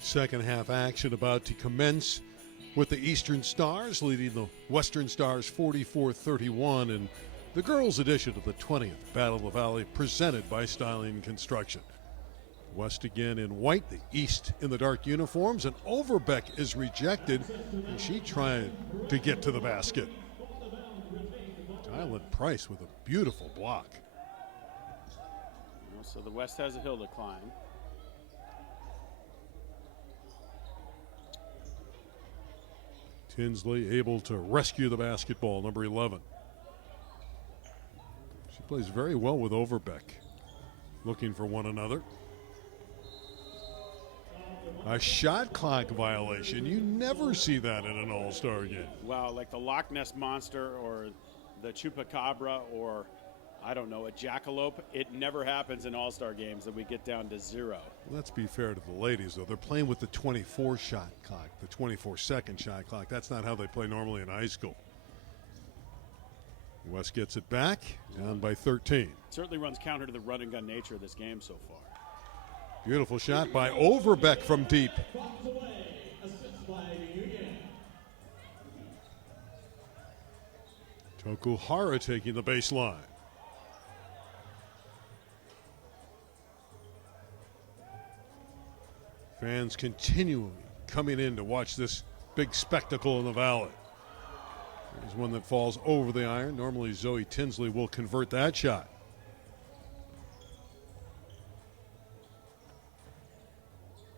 Second half action about to commence with the Eastern Stars leading the Western Stars 44-31 in the girls' edition of the 20th Battle of the Valley presented by Styling Construction. West again in white, the East in the dark uniforms, and Overbeck is rejected, and she trying to get to the basket. Tylen Price with a beautiful block. So the West has a hill to climb. Tinsley able to rescue the basketball, number 11. She plays very well with Overbeck, looking for one another. A shot clock violation. You never see that in an all-star game. Wow, like the Loch Ness Monster or the Chupacabra or, I don't know, a jackalope. It never happens in all-star games that we get down to 0. Let's be fair to the ladies, though. They're playing with the 24 shot clock, the 24-second shot clock. That's not how they play normally in high school. West gets it back, down by 13. Certainly runs counter to the run-and-gun nature of this game so far. Beautiful shot by Overbeck from deep. Tokuhara taking the baseline. Fans continually coming in to watch this big spectacle in the Valley. There's one that falls over the iron. Normally Zoe Tinsley will convert that shot.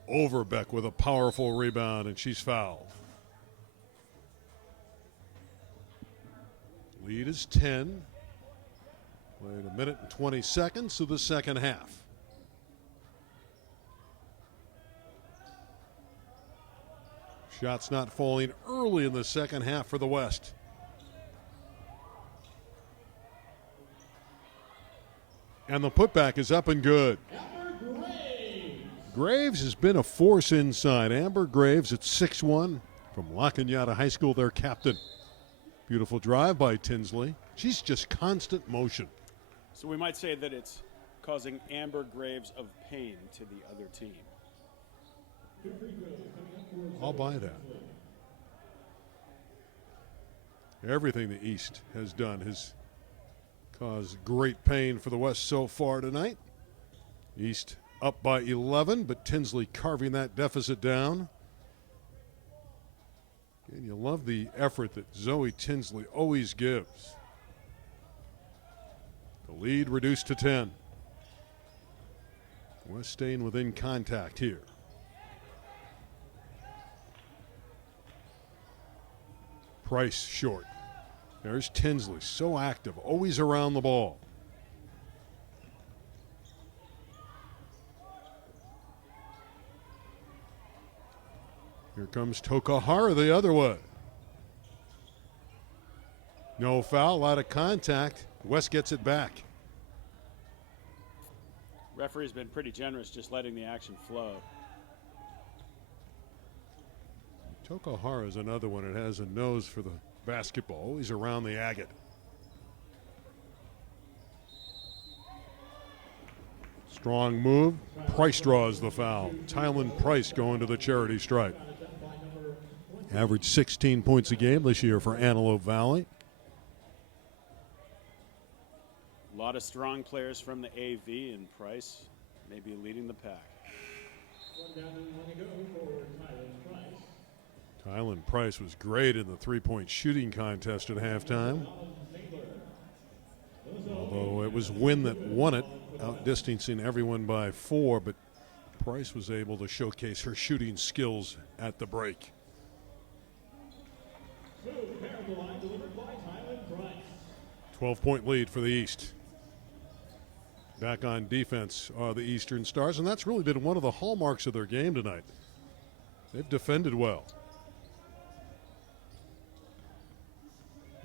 Overbeck with a powerful rebound, and she's fouled. Lead is 10. Played a minute and 20 seconds to the second half. Shots not falling early in the second half for the West. And the putback is up and good. Graves has been a force inside. Amber Graves at 6'1", from La Cañada High School, their captain. Beautiful drive by Tinsley. She's just constant motion. So we might say that it's causing Amber Graves of pain to the other team. I'll buy that. Everything the East has done has caused great pain for the West so far tonight. East up by 11, but Tinsley carving that deficit down. And you love the effort that Zoe Tinsley always gives. The lead reduced to 10. West staying within contact here. Price short. There's Tinsley, so active, always around the ball. Here comes Tokuhara the other way. No foul, a lot of contact. West gets it back. Referee's been pretty generous just letting the action flow. Tokuhara is another one that has a nose for the basketball, always around the agate. Strong move. Price draws the foul. Tylen Price going to the charity stripe. Averaged 16 points a game this year for Antelope Valley. A lot of strong players from the AV, and Price may be leading the pack. Tylen Price was great in the three-point shooting contest at halftime. Although it was Wynn that won it, outdistancing everyone by 4, but Price was able to showcase her shooting skills at the break. 12-point lead for the East. Back on defense are the Eastern Stars, and that's really been one of the hallmarks of their game tonight. They've defended well.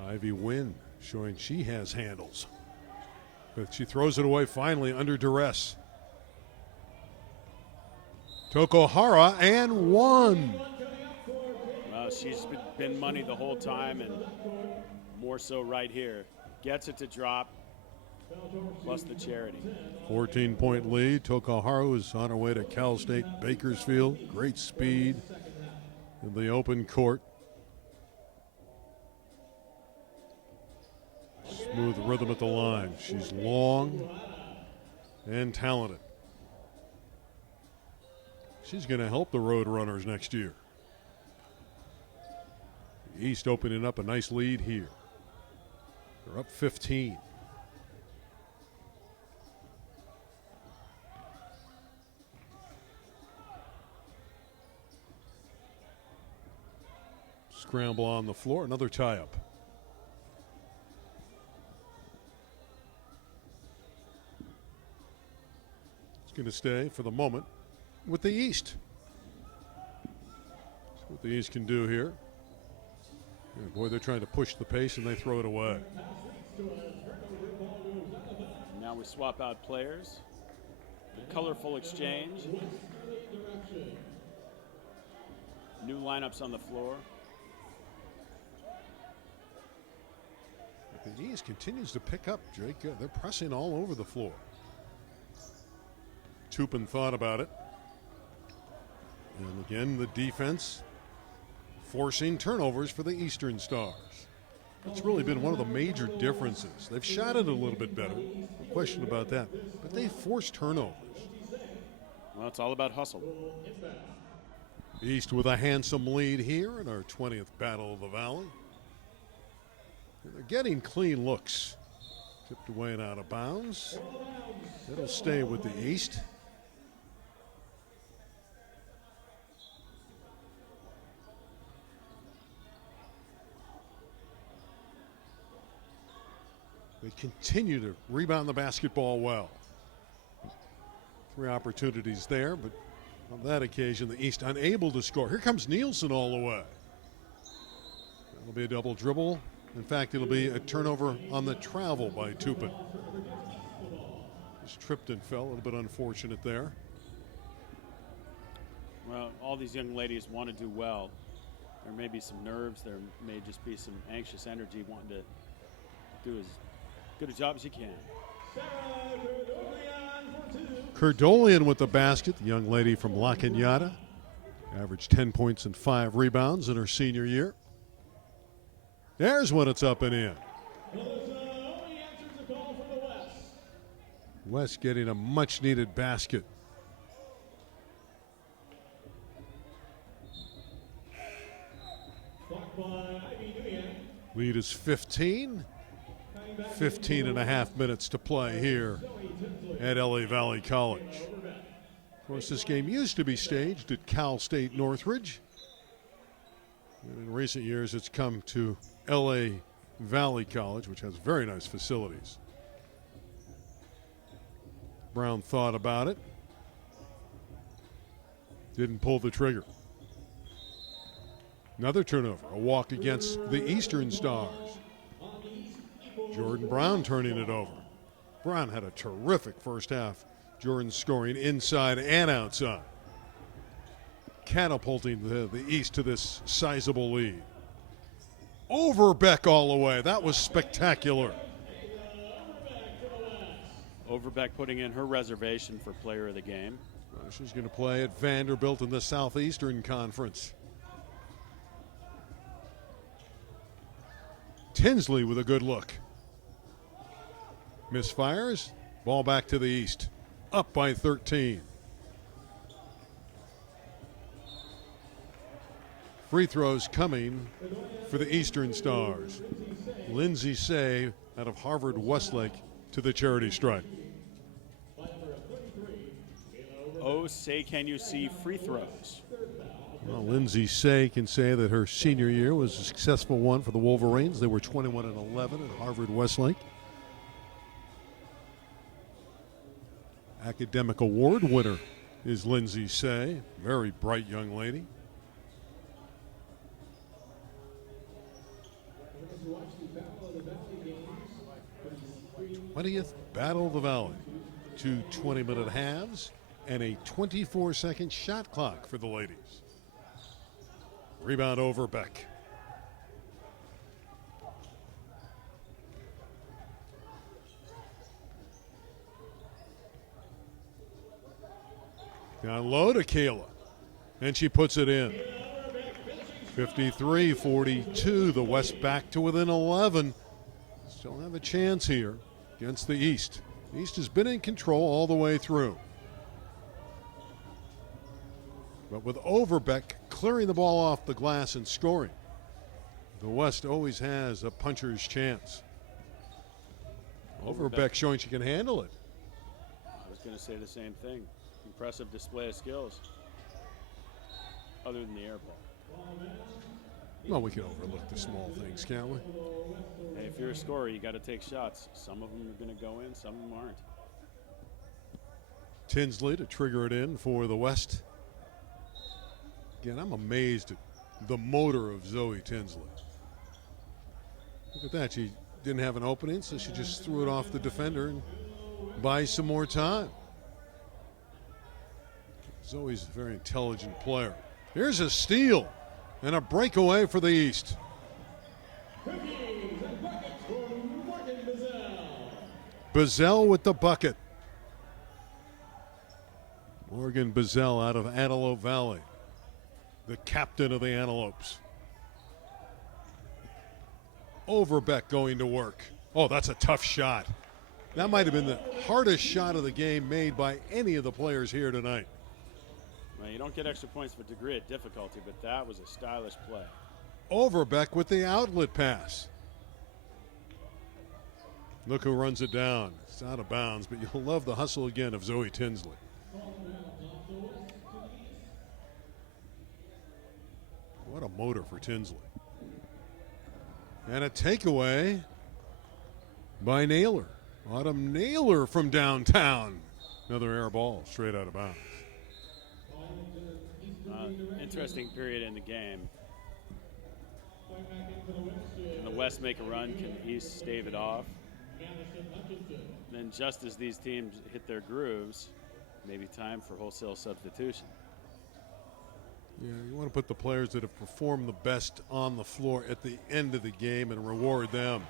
Ivy Wynn showing she has handles. But she throws it away finally under duress. Tokuhara and one. Well, she's been money the whole time, and more so right here. Gets it to drop, plus the charity. 14-point lead. Tokuharu is on her way to Cal State Bakersfield. Great speed in the open court. Smooth rhythm at the line. She's long and talented. She's going to help the Road Runners next year. The East opening up a nice lead here. They're up 15. Scramble on the floor, another tie-up. It's going to stay for the moment with the East. That's what the East can do here. And boy, they're trying to push the pace and they throw it away. Now we swap out players. The colorful exchange. New lineups on the floor. The East continues to pick up, Jake. They're pressing all over the floor. Tupin thought about it. And again, the defense forcing turnovers for the Eastern Stars. It's really been one of the major differences. They've shot it a little bit better, no question about that, but they forced turnovers. Well, it's all about hustle. East with a handsome lead here in our 20th Battle of the Valley. And they're getting clean looks. Tipped away and out of bounds. It'll stay with the East. They continue to rebound the basketball well. 3 opportunities there, but on that occasion, the East unable to score. Here comes Nielsen all the way. That'll be a double dribble. In fact, it'll be a turnover on the travel by Tupin. Just tripped and fell, a little bit unfortunate there. Well, all these young ladies want to do well. There may be some nerves. There may just be some anxious energy wanting to do as good a job as you can. Curdolian with the basket, the young lady from La Cañada. Averaged 10 points and 5 rebounds in her senior year. There's when it's up and in. West getting a much-needed basket. Lead is 15. 15 and a half minutes to play here at LA Valley College. Of course, this game used to be staged at Cal State Northridge. And in recent years, it's come to LA Valley College, which has very nice facilities. Brown thought about it. Didn't pull the trigger. Another turnover, a walk against the Eastern Stars. Jordan Brown turning it over. Brown had a terrific first half. Jordan scoring inside and outside. Catapulting the East to this sizable lead. Overbeck all the way. That was spectacular. Overbeck putting in her reservation for player of the game. She's going to play at Vanderbilt in the Southeastern Conference. Tinsley with a good look. Misfires. Ball back to the East. Up by 13. Free throws coming for the Eastern Stars. Lindsay Say out of Harvard Westlake to the charity stripe. Oh, say can you see free throws. Well, Lindsay Say can say that her senior year was a successful one for the Wolverines. They were 21 and 11 at Harvard Westlake. Academic award winner is Lindsay Say. Very bright young lady. '20th Battle of the Valley. 2 20-minute halves and a 24-second shot clock for the ladies. Rebound over Beck. Down low to Kayla. And she puts it in. 53-42. The West back to within 11. Still have a chance here against the East. The East has been in control all the way through. But with Overbeck clearing the ball off the glass and scoring, the West always has a puncher's chance. Overbeck showing she can handle it. I was going to say the same thing. Impressive display of skills, other than the air ball. Well, we can overlook the small things, can't we? Hey, if you're a scorer, you got to take shots. Some of them are going to go in, some of them aren't. Tinsley to trigger it in for the West. Again, I'm amazed at the motor of Zoe Tinsley. Look at that. She didn't have an opening, so she just threw it off the defender and buys some more time. Zoe's a very intelligent player. Here's a steal and a breakaway for the East. Bazell with the bucket. Morgan Bazell out of Antelope Valley, the captain of the Antelopes. Overbeck going to work. Oh, that's a tough shot. That might have been the hardest shot of the game made by any of the players here tonight. Well, you don't get extra points for degree of difficulty, but that was a stylish play. Overbeck with the outlet pass. Look who runs it down. It's out of bounds, but you'll love the hustle again of Zoe Tinsley. What a motor for Tinsley. And a takeaway by Naylor. Autumn Naylor from downtown. Another air ball straight out of bounds. Interesting period in the game. Can the West make a run? Can the East stave it off? And then just as these teams hit their grooves, maybe time for wholesale substitution. Yeah, you want to put the players that have performed the best on the floor at the end of the game and reward them.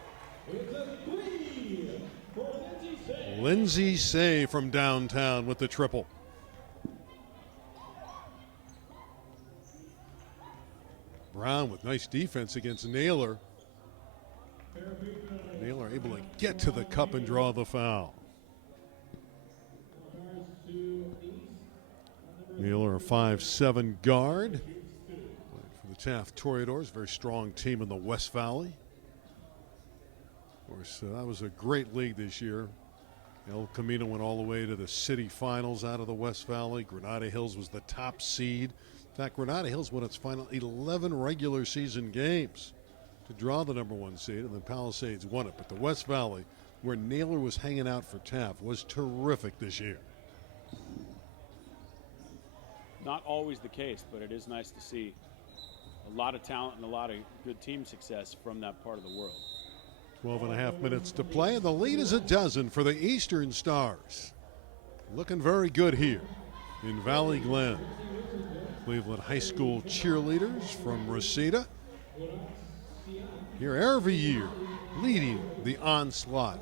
Lindsay Say from downtown with the triple. Brown with nice defense against Naylor. Naylor able to get to the cup and draw the foul. Naylor, a 5'7" guard. For the Taft Toreadors, very strong team in the West Valley. Of course, that was a great league this year. El Camino went all the way to the city finals out of the West Valley. Granada Hills was the top seed. In fact, Granada Hills won its final 11 regular season games to draw the #1 seed, and then Palisades won it. But the West Valley, where Naylor was hanging out for Taft, was terrific this year. Not always the case, but it is nice to see a lot of talent and a lot of good team success from that part of the world. 12.5 minutes to play, and the lead is a dozen for the Eastern Stars. Looking very good here in Valley Glen. Cleveland High School cheerleaders from Reseda here every year, leading the onslaught.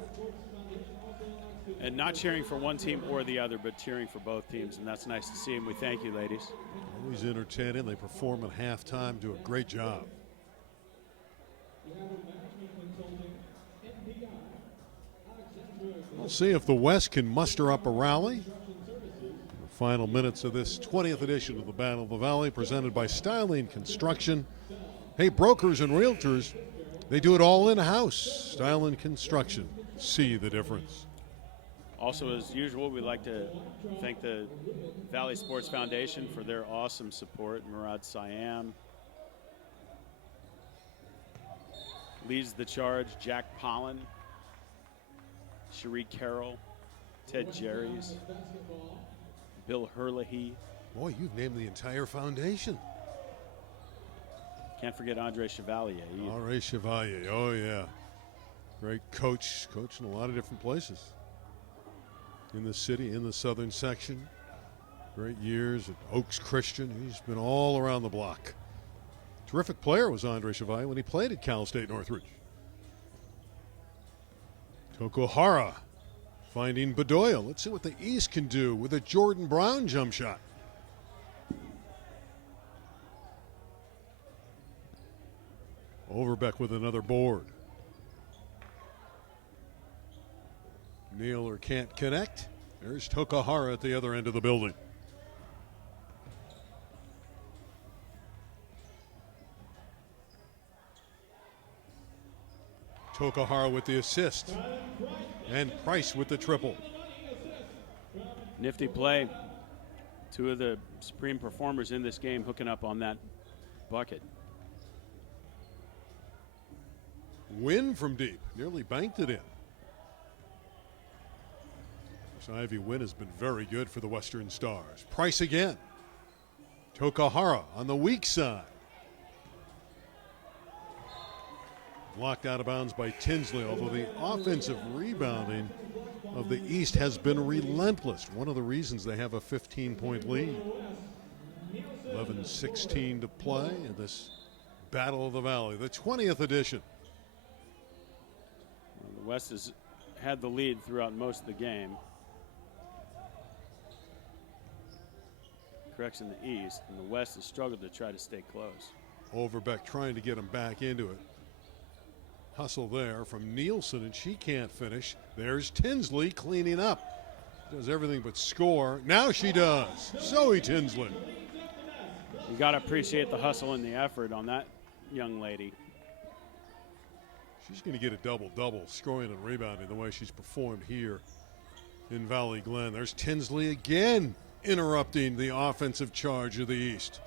And not cheering for one team or the other, but cheering for both teams, and that's nice to see, and we thank you, ladies. Always entertaining. They perform at halftime, do a great job. We'll see if the West can muster up a rally. The final minutes of this 20th edition of the Battle of the Valley, presented by Styling Construction. Hey, brokers and realtors, they do it all in-house. Styling Construction. See the difference. Also, as usual, we'd like to thank the Valley Sports Foundation for their awesome support. Murad Siam leads the charge. Jack Pollen, Cherie Carroll, Ted Jerry's, Bill Herlihy. Boy, you've named the entire foundation. Can't forget Andre Chevalier either. Andre Chevalier, oh yeah. Great coach, coached in a lot of different places. In the city, in the southern section. Great years at Oaks Christian. He's been all around the block. Terrific player was Andre Chevalier when he played at Cal State Northridge. Tokuhara finding Bedoya. Let's see what the East can do with a Jordan Brown jump shot. Overbeck with another board. Naylor can't connect. There's Tokahara at the other end of the building. Tokahara with the assist. And Price with the triple. Nifty play. Two of the supreme performers in this game hooking up on that bucket. Win from deep. Nearly banked it in. This Ivy win has been very good for the Western Stars. Price again. Tokahara on the weak side. Blocked out of bounds by Tinsley, although the offensive rebounding of the East has been relentless. One of the reasons they have a 15-point lead. 11:16 to play in this Battle of the Valley, the 20th edition. Well, the West has had the lead throughout most of the game. Correction, the East, and the West has struggled to try to stay close. Overbeck trying to get him back into it. Hustle there from Nielsen, and she can't finish. There's Tinsley cleaning up. Does everything but score. Now she does. Zoe Tinsley. You got to appreciate the hustle and the effort on that young lady. She's going to get a double-double, scoring and rebounding the way she's performed here in Valley Glen. There's Tinsley again, interrupting the offensive charge of the East.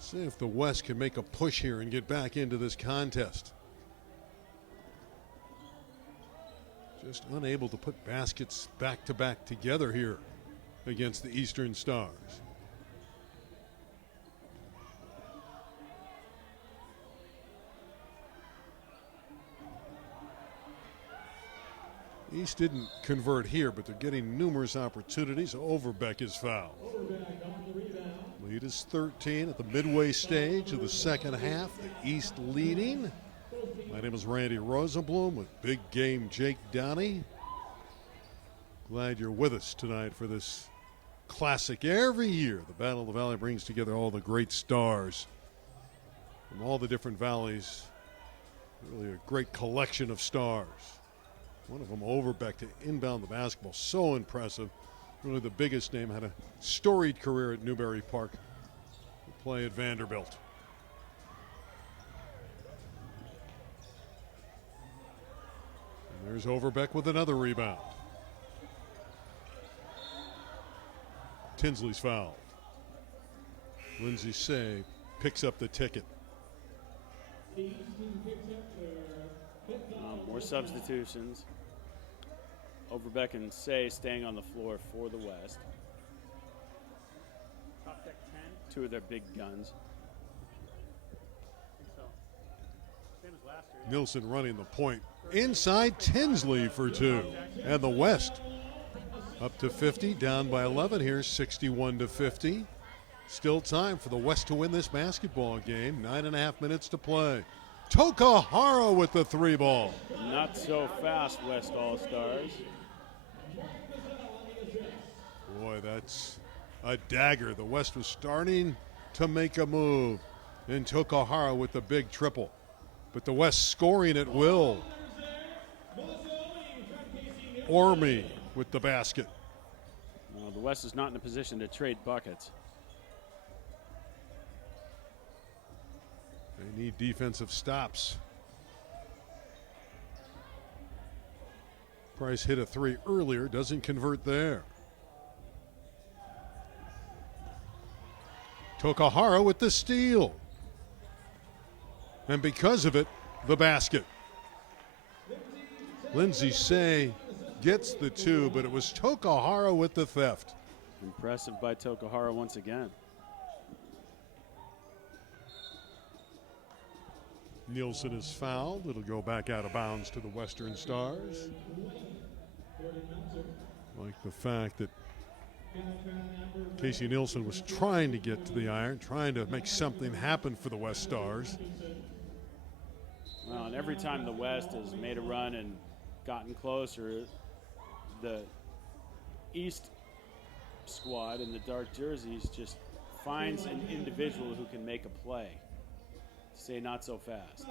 See if the West can make a push here and get back into this contest. Just unable to put baskets back-to-back together here against the Eastern Stars. East didn't convert here, but they're getting numerous opportunities. Overbeck is fouled. Lead is 13 at the midway stage of the second half. The East leading. My name is Randy Rosenblum with Big Game Jake Downey. Glad you're with us tonight for this classic. Every year, the Battle of the Valley brings together all the great stars from all the different valleys. Really a great collection of stars. One of them, Overbeck, to inbound the basketball. So impressive. Really the biggest name. Had a storied career at Newbury Park. Play at Vanderbilt. And there's Overbeck with another rebound. Tinsley's fouled. Lindsay Say picks up the ticket. More substitutions. Overbeck and Say staying on the floor for the West. Top deck 10. Two of their big guns. Same as last year. Nielsen running the point. Inside Tinsley for two. And the West up to 50, down by 11 here, 61-50. Still time for the West to win this basketball game. 9.5 minutes to play. Tokahara with the three ball. Not so fast, West All-Stars. Boy, that's a dagger. The West was starting to make a move. And Tokahara with the big triple. But the West scoring at will. Orme with the basket. Well, the West is not in a position to trade buckets. They need defensive stops. Price hit a three earlier, doesn't convert there. Tokahara with the steal. And because of it, the basket. Lindsay Say gets the two, but it was Tokahara with the theft. Impressive by Tokahara once again. Nielsen is fouled. It'll go back out of bounds to the Western Stars. Like the fact that Casey Nielsen was trying to get to the iron, trying to make something happen for the West Stars. Well, and every time the West has made a run and gotten closer, the East squad in the dark jerseys just finds an individual who can make a play. say not so fast.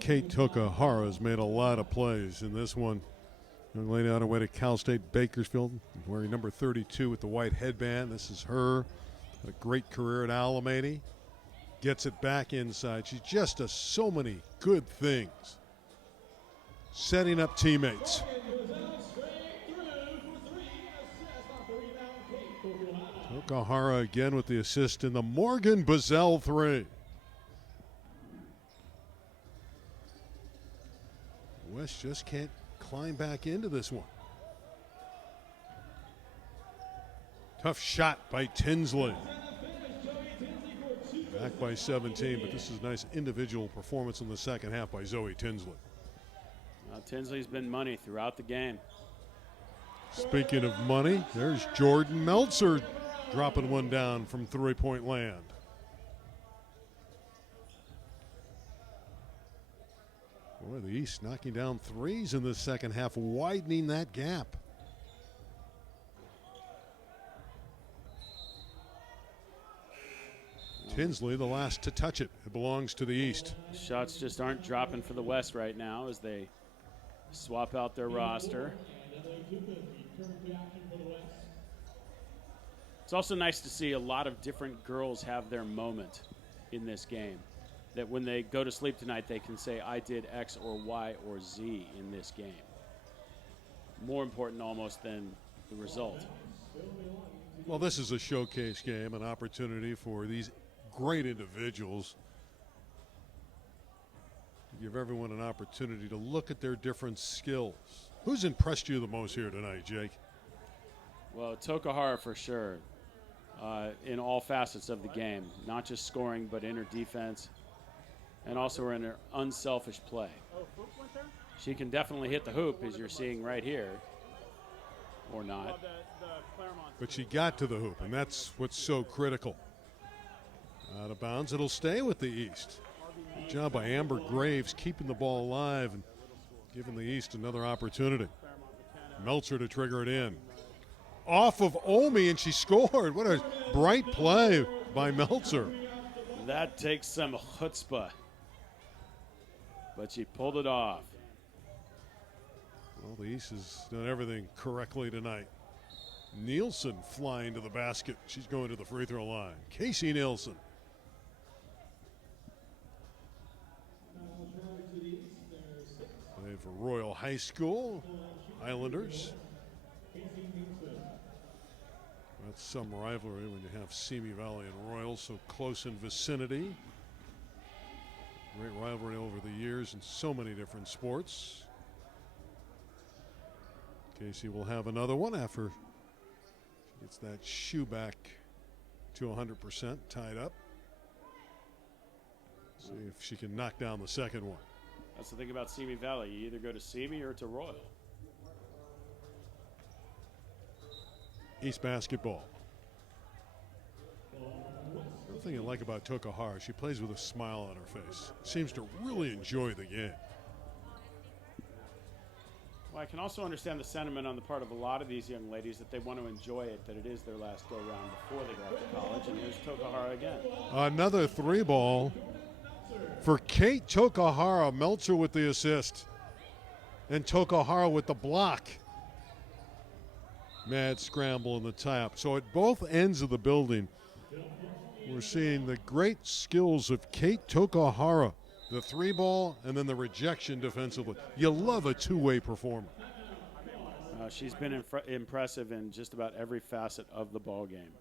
Kate Tokahara has made a lot of plays in this one. Young lady on her way to Cal State Bakersfield, wearing number 32 with the white headband. This is her. Had a great career at Alameda. Gets it back inside. She just does so many good things. Setting up teammates. Tokahara again with the assist in the Morgan Bazell three. West just can't climb back into this one. Tough shot by Tinsley. Back by 17, but this is a nice individual performance in the second half by Zoe Tinsley. Tinsley's been money throughout the game. Speaking of money, there's Jordan Meltzer dropping one down from three-point land. Boy, the East knocking down threes in the second half, widening that gap. Tinsley, the last to touch it. It belongs to the East. Shots just aren't dropping for the West right now as they swap out their roster. It's also nice to see a lot of different girls have their moment in this game. That when they go to sleep tonight, they can say, I did X or Y or Z in this game. More important almost than the result. Well, this is a showcase game, an opportunity for these great individuals to give everyone an opportunity to look at their different skills. Who's impressed you the most here tonight, Jake? Well, Tokahara for sure, in all facets of the game, not just scoring, but in her defense, and also in her unselfish play. She can definitely hit the hoop, as you're seeing right here, or not. But she got to the hoop, and that's what's so critical. Out of bounds, it'll stay with the East. Good job by Amber Graves keeping the ball alive and giving the East another opportunity. Meltzer to trigger it in. Off of Omi, and she scored. What a bright play by Meltzer. That takes some chutzpah, but she pulled it off. Well, the East has done everything correctly tonight. Nielsen flying to the basket. She's going to the free throw line. Casey Nielsen. Played for Royal High School, Islanders. That's some rivalry when you have Simi Valley and Royal so close in vicinity. Great rivalry over the years in so many different sports. Casey will have another one after she gets that shoe back to 100%, tied up. See if she can knock down the second one. That's the thing about Simi Valley. You either go to Simi or to Royal. East basketball. The thing I like about Tokahara, she plays with a smile on her face. Seems to really enjoy the game. Well, I can also understand the sentiment on the part of a lot of these young ladies that they want to enjoy it, that it is their last go-round before they go off to college, and here's Tokahara again. Another three ball for Kate Tokahara. Meltzer with the assist, and Tokahara with the block. Mad scramble in the tie-up. So at both ends of the building, we're seeing the great skills of Kate Tokahara. The three ball and then the rejection defensively. You love a two-way performer. She's been impressive in just about every facet of the ball game.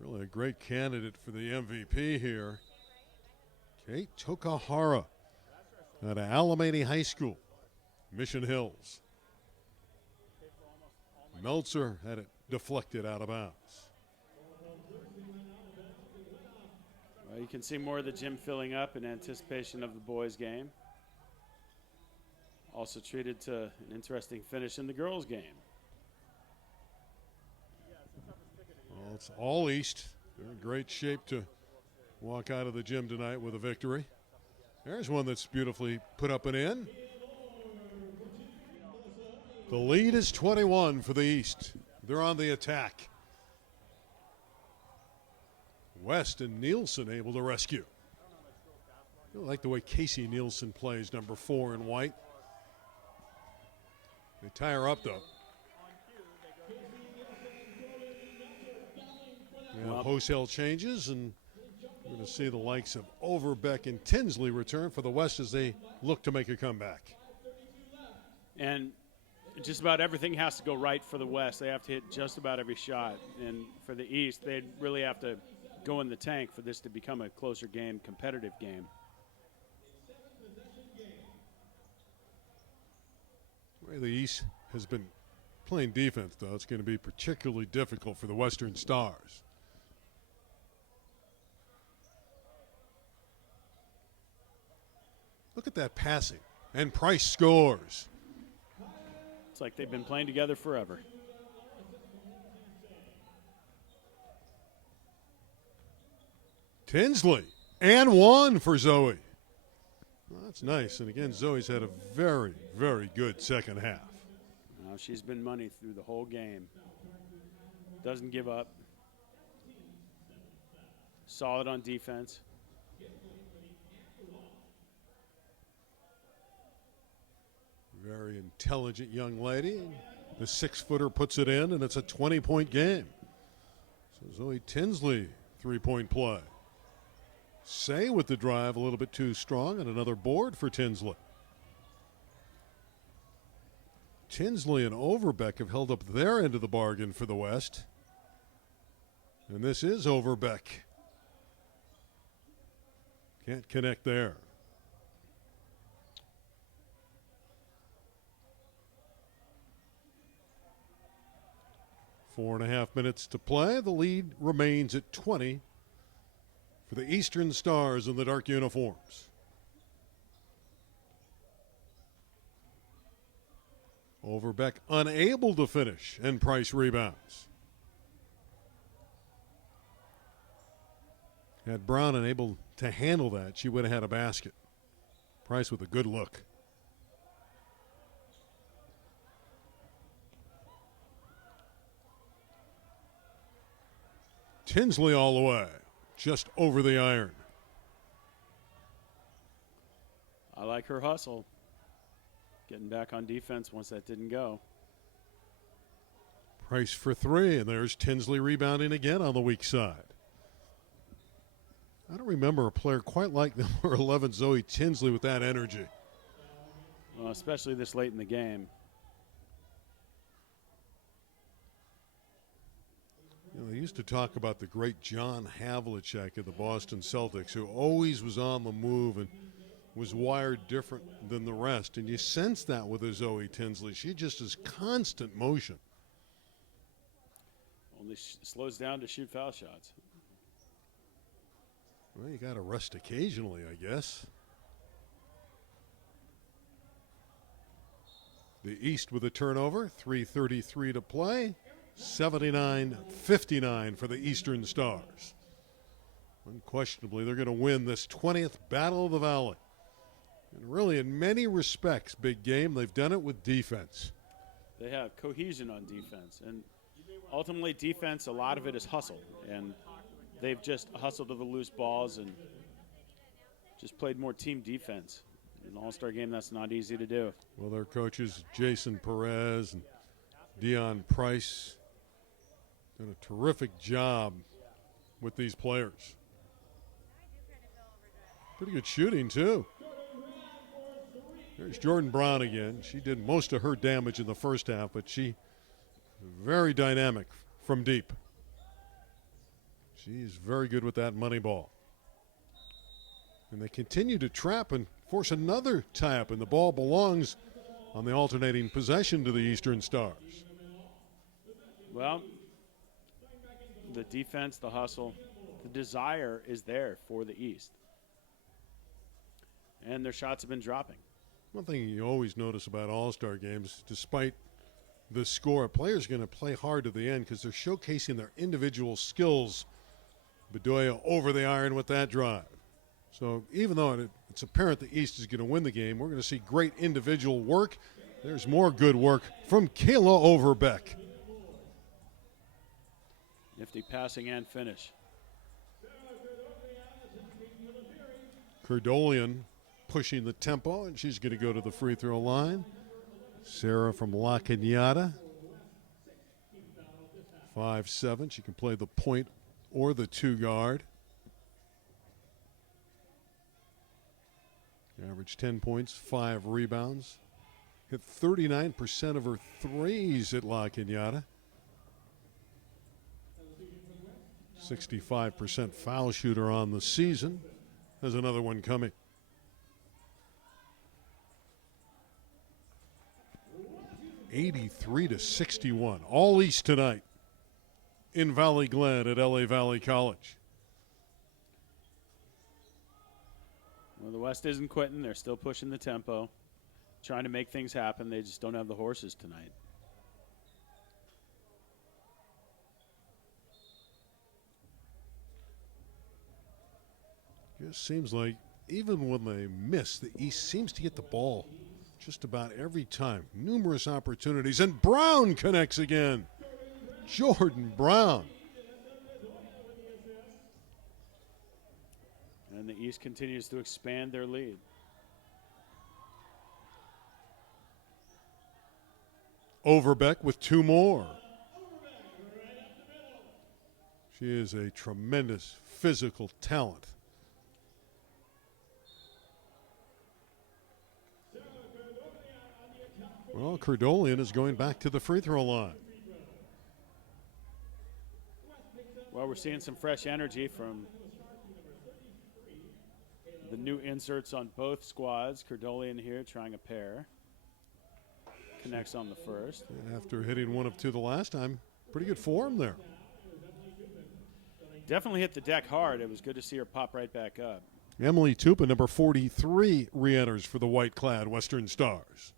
Really a great candidate for the MVP here. Kate Tokahara out of Alameda High School, Mission Hills. Meltzer had it deflected out of bounds. Well, you can see more of the gym filling up in anticipation of the boys' game. Also treated to an interesting finish in the girls' game. Well, it's all East. They're in great shape to walk out of the gym tonight with a victory. There's one that's beautifully put up and in. The lead is 21 for the East. They're on the attack. West and Nielsen able to rescue. I like the way Casey Nielsen plays, number 4 in white. They tie her up, though. Wholesale changes, and we're going to see the likes of Overbeck and Tinsley return for the West as they look to make a comeback. And just about everything has to go right for the West. They have to hit just about every shot. And for the East, they really have to go in the tank for this to become a closer game, competitive game. The way the East has been playing defense, though, it's going to be particularly difficult for the Western Stars. Look at that passing. And Price scores. It's like they've been playing together forever. Tinsley. And 1 for Zoe. Well, that's nice. And again, Zoe's had a very, very good second half. Well, she's been money through the whole game. Doesn't give up. Solid on defense. Very intelligent young lady. The 6-footer puts it in, and it's a 20-point game. So Zoe Tinsley, 3-point play. Say with the drive a little bit too strong, and another board for Tinsley. Tinsley and Overbeck have held up their end of the bargain for the West. And this is Overbeck. Can't connect there. Four and a half minutes to play. The lead remains at 20 for the Eastern Stars in the dark uniforms. Overbeck unable to finish, and Price rebounds. Had Brown unable to handle that, she would have had a basket. Price with a good look. Tinsley all the way, just over the iron. I like her hustle. Getting back on defense once that didn't go. Price for 3, and there's Tinsley rebounding again on the weak side. I don't remember a player quite like number 11, Zoe Tinsley, with that energy. Well, especially this late in the game. You know, they used to talk about the great John Havlicek of the Boston Celtics, who always was on the move and was wired different than the rest. And you sense that with a Zoe Tinsley. She just is constant motion. Only slows down to shoot foul shots. Well, you got to rest occasionally, I guess. The East with a turnover, 3:33 to play. 79-59 for the Eastern Stars. Unquestionably, they're going to win this 20th Battle of the Valley. And really, in many respects, big game, they've done it with defense. They have cohesion on defense. And ultimately, defense, a lot of it is hustle. And they've just hustled to the loose balls and just played more team defense. In an all-star game, that's not easy to do. Well, their coaches, Jason Perez and Dion Price, done a terrific job with these players. Pretty good shooting, too. There's Jordan Brown again. She did most of her damage in the first half, but she very dynamic from deep. She's very good with that money ball. And they continue to trap and force another tie-up, and the ball belongs on the alternating possession to the Eastern Stars. Well, the defense, the hustle, the desire is there for the East. And their shots have been dropping. One thing you always notice about all-star games, despite the score, a player's going to play hard to the end because they're showcasing their individual skills. Bedoya over the iron with that drive. So even though it's apparent the East is going to win the game, we're going to see great individual work. There's more good work from Kayla Overbeck. Nifty passing and finish. Curdolian pushing the tempo, and she's going to go to the free throw line. Sarah from La Cañada, 5'7". She can play the point or the two guard. Average 10 points, 5 rebounds. Hit 39% of her threes at La Cañada. 65% foul shooter on the season. There's another one coming. (83-61). All East tonight in Valley Glen at LA Valley College. Well, the West isn't quitting. They're still pushing the tempo, trying to make things happen. They just don't have the horses tonight. It seems like even when they miss, the East seems to get the ball just about every time. Numerous opportunities, and Brown connects again. Jordan Brown. And the East continues to expand their lead. Overbeck with 2 more. She is a tremendous physical talent. Well, Curdolian is going back to the free throw line. Well, we're seeing some fresh energy from the new inserts on both squads. Curdolian here trying a pair. Connects on the first. And after hitting 1 of 2 the last time, pretty good form there. Definitely hit the deck hard. It was good to see her pop right back up. Emily Tupa, number 43, re-enters for the white-clad Western Stars.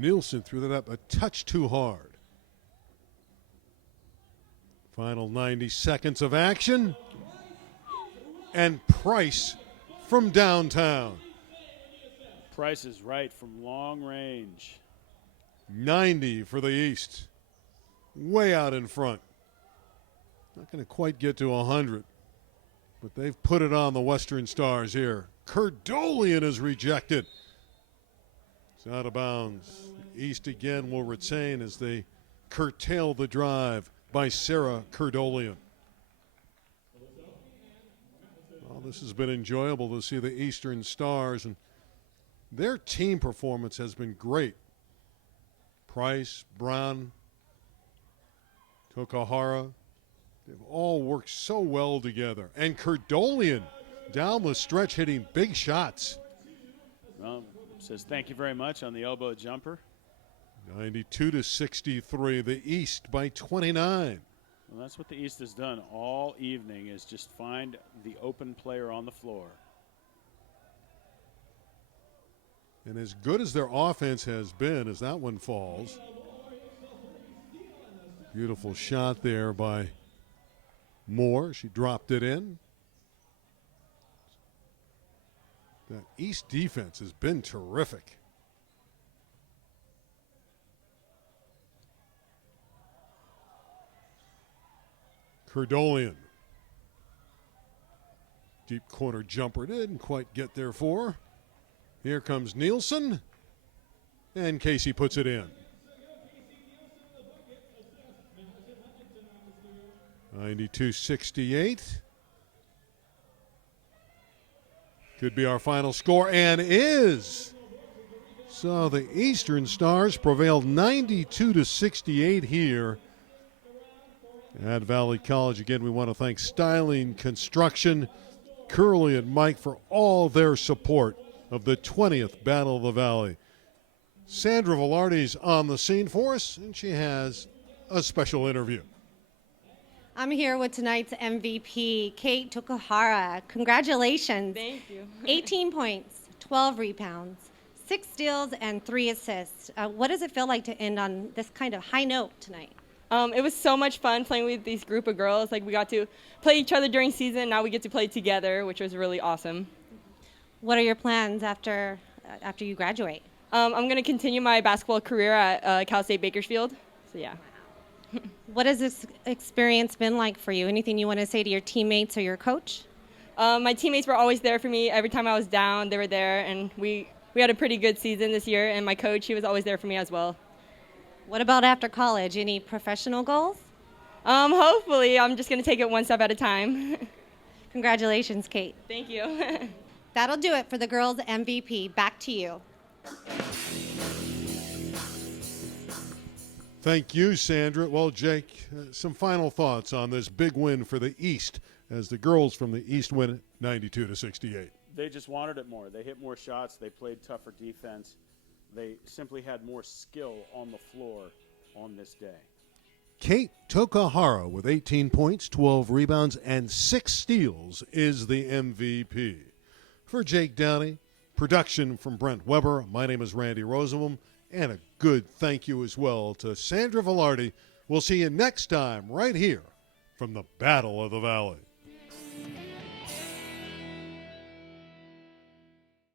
Nielsen threw that up a touch too hard. Final 90 seconds of action. And Price from downtown. Price is right from long range. 90 for the East. Way out in front. Not going to quite get to 100. But they've put it on the Western Stars here. Curdolian is rejected. It's out of bounds. East again will retain as they curtail the drive by Sarah Curdolian. Well, this has been enjoyable to see the Eastern Stars, and their team performance has been great. Price, Brown, Tokahara, they've all worked so well together. And Curdolian down the stretch hitting big shots. Well, says thank you very much on the elbow jumper. 92-63, the East by 29. Well, that's what the East has done all evening, is just find the open player on the floor. And as good as their offense has been, as that one falls. Beautiful shot there by Moore. She dropped it in. That East defense has been terrific. Curdolian. Deep corner jumper, didn't quite get there for. Here comes Nielsen. And Casey puts it in. 92-68. Could be our final score, and is. So the Eastern Stars prevailed 92-68 here at Valley College. Again, we want to thank Styling Construction, Curly and Mike for all their support of the 20th Battle of the Valley. Sandra Velarde's on the scene for us, and she has a special interview. I'm here with tonight's MVP, Kate Tokahara. Congratulations. Thank you. 18 points, 12 rebounds, 6 steals, and 3 assists. What does it feel like to end on this kind of high note tonight? It was so much fun playing with these group of girls. Like, we got to play each other during season. Now we get to play together, which was really awesome. What are your plans after you graduate? I'm going to continue my basketball career at Cal State Bakersfield. So, yeah. What has this experience been like for you? Anything you want to say to your teammates or your coach? My teammates were always there for me. Every time I was down, they were there. And we had a pretty good season this year. And my coach, he was always there for me as well. What about after college? Any professional goals? Hopefully. I'm just going to take it one step at a time. Congratulations, Kate. Thank you. That'll do it for the girls MVP. Back to you. Thank you, Sandra. Well, Jake, some final thoughts on this big win for the East as the girls from the East win it 92-68. They just wanted it more. They hit more shots. They played tougher defense. They simply had more skill on the floor on this day. Kate Tokahara with 18 points, 12 rebounds, and 6 steals is the MVP. For Jake Downey, production from Brent Weber, my name is Randy Rosenbaum, and a good thank you as well to Sandra Velarde. We'll see you next time right here from the Battle of the Valley.